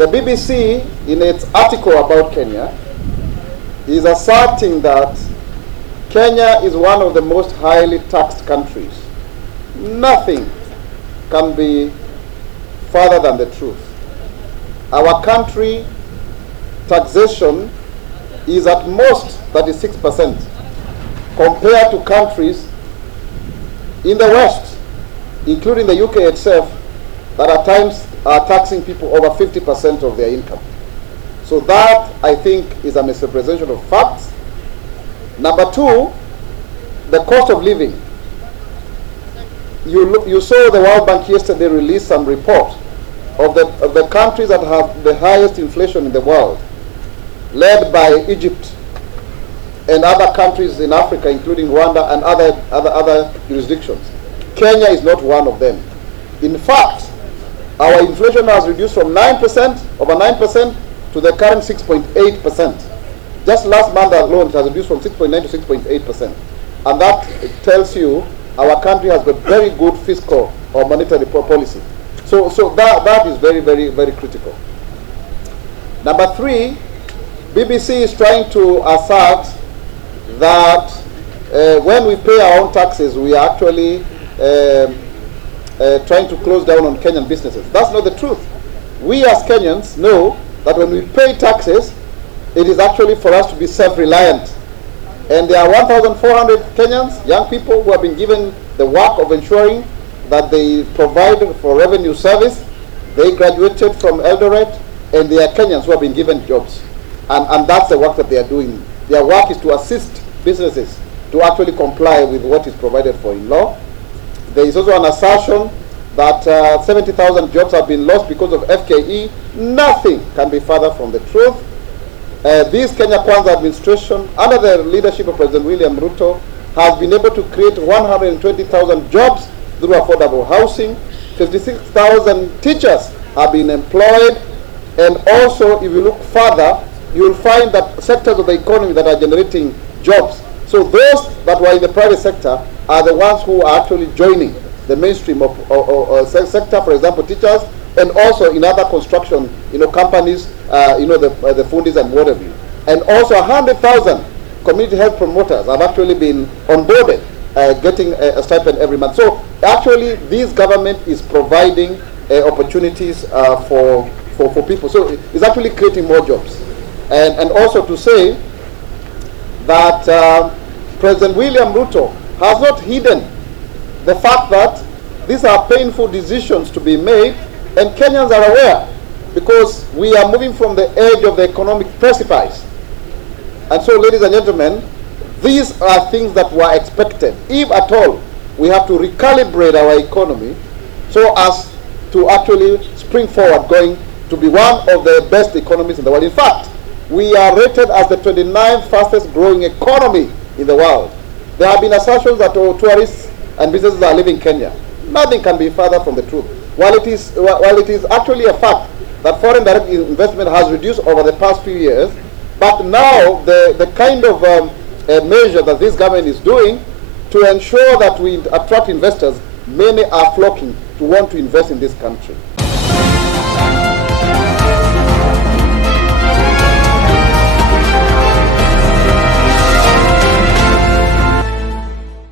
The BBC, in its article about Kenya, is asserting that Kenya is one of the most highly taxed countries. Nothing can be further than the truth. Our country taxation is at most 36% compared to countries in the West, including the UK itself, that at times are taxing people over 50% of their income. So that, I think, is a misrepresentation of facts. Number two, the cost of living. You saw the World Bank yesterday release some report of the countries that have the highest inflation in the world, led by Egypt and other countries in Africa, including Rwanda and other jurisdictions. Kenya is not one of them. In fact, our inflation has reduced from 9%, over 9%, to the current 6.8%. Just last month alone, it has reduced from 6.9 to 6.8%. And that tells you our country has got very good fiscal or monetary policy. So that is very, very, very critical. Number three, BBC is trying to assert that when we pay our own taxes, we are actually trying to close down on Kenyan businesses. That's not the truth. We as Kenyans know that when we pay taxes, it is actually for us to be self-reliant. And there are 1,400 Kenyans, young people, who have been given the work of ensuring that they provide for revenue service. They graduated from Eldoret, and they are Kenyans who have been given jobs. And that's the work that they are doing. Their work is to assist businesses to actually comply with what is provided for in law. There is also an assertion that 70,000 jobs have been lost because of FKE. Nothing can be further from the truth. This Kenya Kwanza administration, under the leadership of President William Ruto, has been able to create 120,000 jobs through affordable housing. 56,000 teachers have been employed. And also, if you look further, you will find that sectors of the economy that are generating jobs. So those that were in the private sector are the ones who are actually joining the mainstream of sector, for example, teachers, and also in other construction, companies, the fundis and whatever. And also 100,000 community health promoters have actually been onboarded, getting a stipend every month. So actually, this government is providing opportunities for people. So it's actually creating more jobs. And also to say that President William Ruto has not hidden the fact that these are painful decisions to be made, and Kenyans are aware, because we are moving from the edge of the economic precipice. And so, ladies and gentlemen, these are things that were expected. If at all, we have to recalibrate our economy so as to actually spring forward, going to be one of the best economies in the world. In fact, we are rated as the 29th fastest growing economy in the world. There have been assertions that tourists and businesses are leaving Kenya. Nothing can be further from the truth. While it is actually a fact that foreign direct investment has reduced over the past few years, but now the kind of measure that this government is doing to ensure that we attract investors, many are flocking to want to invest in this country.